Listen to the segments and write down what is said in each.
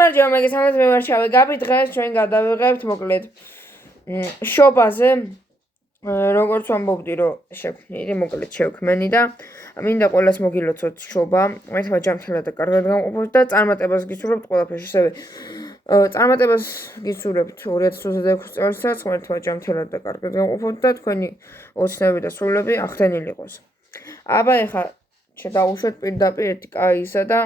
გამარჯობა მეგესალმებით, მე ვარ შავი გაბი. დღეს ჩვენ გადავიღებთ მოკლედ შობაზე, როგორც ვამბობდი, რომ შექმნილი მოკლედ შევქმენი და მინდა ყველას მოგილოცოთ შობა, ერთმა ჯანმრთელად და კარგად გამყოფოთ და წარმატებას გისურვებთ ყველაფერში. ასევე წარმატებას გისურვებთ 2026 წელსაც, ერთმა ჯანმრთელად და კარგად გამყოფოთ და თქვენი ოცნები და სრულები ახდენილი იყოს. აბა ეხლა შედავუშვეთ პირდაპირ ერთი კაისა და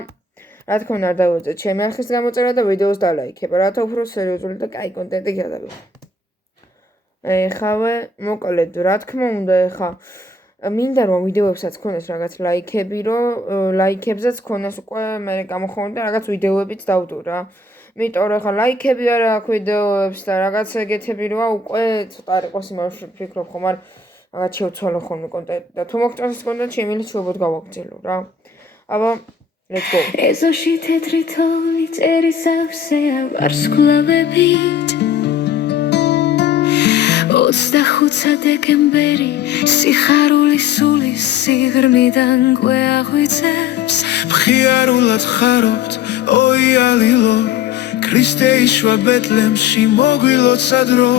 რა თქმა უნდა, არ დავეძებთ ჩემი არხის გამოწერა და ვიდეოს დალაიქება, რათა უფრო სერიოზული და კაი კონტენტი გადავიღო. ეხავე მოკლედ, რა თქმა უნდა, ეხა მინდა რომ ვიდეოებსაც ქონდეს რაღაც ლაიქები, რომ ლაიქებზეც ქონდეს უკვე მე გამოხმოვდი და რაღაც ვიდეოებიც დავდო რა. იმიტომ რომ ეხა ლაიქები არ აქვს ვიდეოებს და რაღაც ეგეთები როა უკვე ცოტა არ იყოს იმაში ვფიქრობ ხომ არ რაღაც შევცვალო ხოლმე კონტენტი და თუ მოგწონს ეს კონტენტი შემიძლია შევბოთ გავაგრძელო რა. აბა let's go. ეზოში თეთრი თოვლი წერის ავსეა ვარსკვლავებით 25 დეკემბერი სიხარული სულის სიღრმიდან კვე აღვიწევს მხიარულად ხარობთ ოიალილო ქრისტე იშვა ბეთლემში მოგვილოცა დრო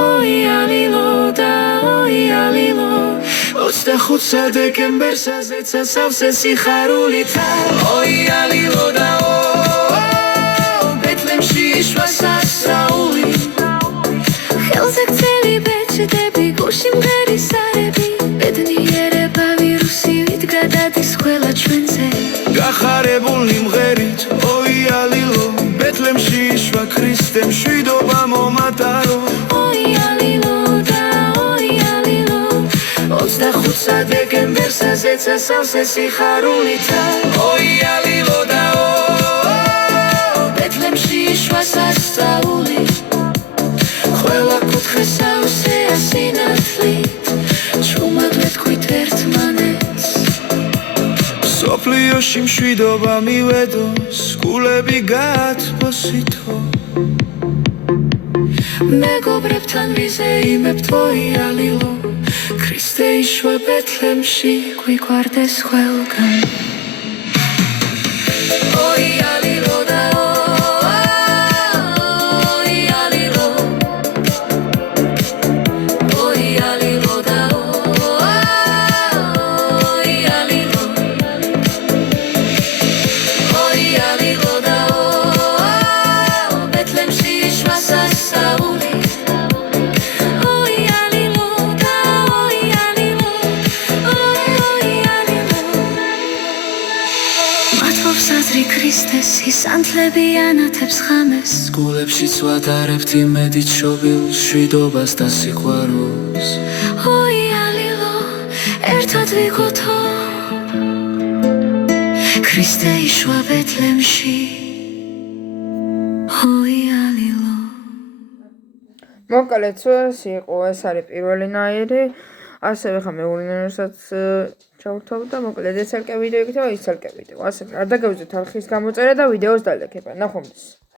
ოიალილო და ოიალილო 25 დეკემბერს აზეცა სავსე სიხარულითა ოიალილო და ბეთლემში იშვა სასაული ხელზე გწელი ბეჭდები გულში მღერი სარები ბედნიერება ვირუსივით გადადის ყველა ჩვენზე გახარებული მღერით ოიალილო ბეთლემში იშვა ქრისტე მშვიდობა მომატარო ოიალილო და ოიალილო 25 დეკემბერს აზეცა სავსე სიხარულითა ოიალილო და ბეთლემში იშვა სასწაული ყველა კუთხე სავსეა სინათლით ჭუმად ვეთქვით ერთმანეთს სოფლიოში მშვიდობა მივედოს გულები გაათბოსითო მეგობრებთან ვიზეიმებთ ოიალილო ქრისტე იშვა ბეთლემში გვიგვარდეს ყველგან ოიალილო და ოიალილო ოიალილო და ოიალილო ოიალილო და ბეთლემში იშვა სასაული ოიალილო და ოიალილო ოიალილო მათობს აზრი ქრისტეს ის ანთლები ანათებს ხამეს გულებში ვადარებთ იმედით შობილ მშვიდობას და სიყვარულს ოიალილო ერთად ვიგოთო ქრისტე იშვა ბეთლემში ოიალილო მოკლედ ეს იყო, ეს არის პირველი ნაირი, ასევე ხა მეურნეობასაც ჩავთავ და მოკლედ ეს ალკე ვიდეო იქნება, ის ალკე ვიდეო. ასე არ დაგავიწყდეთ არხის გამოწერა და ვიდეოს დალექება. ნახვამდის.